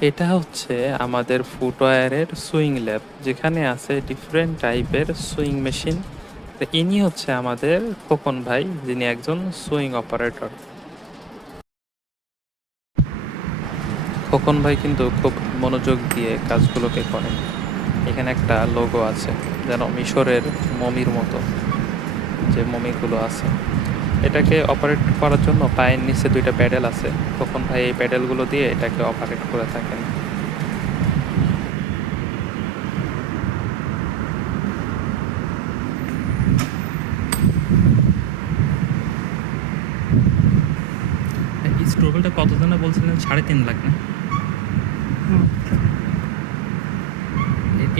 এটা হচ্ছে আমাদের ফুটওয়্যারের সুইং ল্যাব, যেখানে আছে ডিফারেন্ট টাইপের সুইং মেশিন। ইনি হচ্ছে আমাদের খোকন ভাই, যিনি একজন সুইং অপারেটর। খোকন ভাই কিন্তু খুব মনোযোগ দিয়ে কাজগুলোকে করেন। এখানে একটা লোগো আছে, যেন মিশরের মমির মতো, যে মমিগুলো আছে। এটাকে অপারেট করার জন্য পায়ের নিচে দুইটা প্যাডেল আছে। তখন ভাই এই প্যাডেলগুলো দিয়ে এটাকে অপারেট করে থাকেন? এই স্ট্রোবেলটা কত দানা বলছিলেন? সাড়ে তিন লাখ না?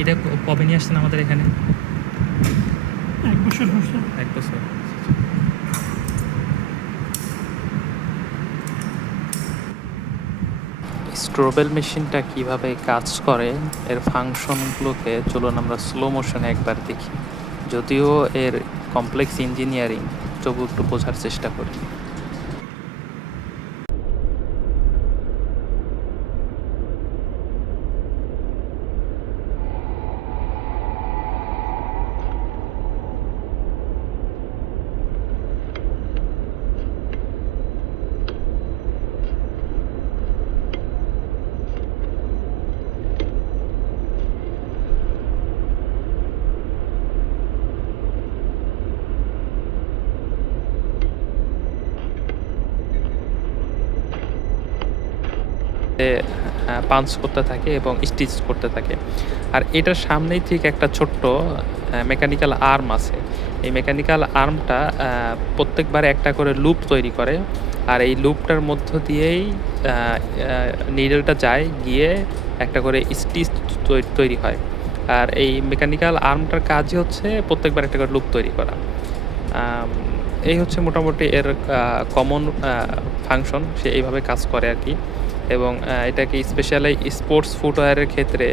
এটা কবে নিয়ে আসছেন আমাদের এখানে? এক বছর এক বছর। স্ট্রোবেল মেশিনটা কীভাবে কাজ করে, এর ফাংশনগুলোকে চলুন আমরা স্লো মোশনে একবার দেখি। যদিও এর কমপ্লেক্স ইঞ্জিনিয়ারিং তবু একটু বোঝার চেষ্টা করি। পাঞ্চ করতে থাকে এবং স্টিচ করতে থাকে। আর এটার সামনেই ঠিক একটা ছোট্ট মেকানিক্যাল আর্ম আছে। এই মেকানিক্যাল আর্মটা প্রত্যেকবার একটা করে লুপ তৈরি করে আর এই লুপটার মধ্য দিয়েই নিডলটা যায়, গিয়ে একটা করে স্টিচ তৈরি হয়। আর এই মেকানিক্যাল আর্মটার কাজই হচ্ছে প্রত্যেকবার একটা করে লুপ তৈরি করা। এই হচ্ছে মোটামুটি এর কমন ফাংশন সে এইভাবে কাজ করে আর কি। এবং এটাকে স্পেশালি স্পোর্টস ফুটওয়্যারের ক্ষেত্রে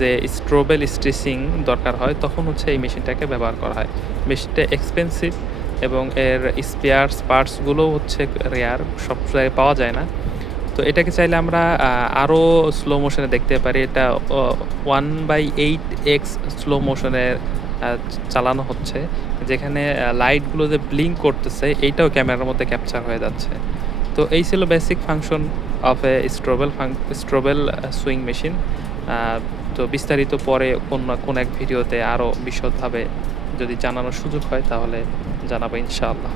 যে স্ট্রোবেল স্টিচিং দরকার হয়, তখন হচ্ছে এই মেশিনটাকে ব্যবহার করা হয়। মেশিনটা এক্সপেন্সিভ এবং এর স্পেয়ার্স পার্টসগুলো হচ্ছে রেয়ার সব জায়গায় পাওয়া যায় না। তো এটাকে চাইলে আমরা আরও স্লো মোশনে দেখতে পারি। এটা one by eight X slow মোশনে চালানো হচ্ছে, যেখানে লাইটগুলো যে ব্লিঙ্ক করতেছে, এইটাও ক্যামেরার মধ্যে ক্যাপচার হয়ে যাচ্ছে। তো এই ছিল basic function of a Strobel Strobel sewing machine তো বিস্তারিত পরে অন্য কোন এক ভিডিওতে আরও বিশদভাবে যদি জানানোর সুযোগ হয় তাহলে জানাব ইনশাআল্লাহ।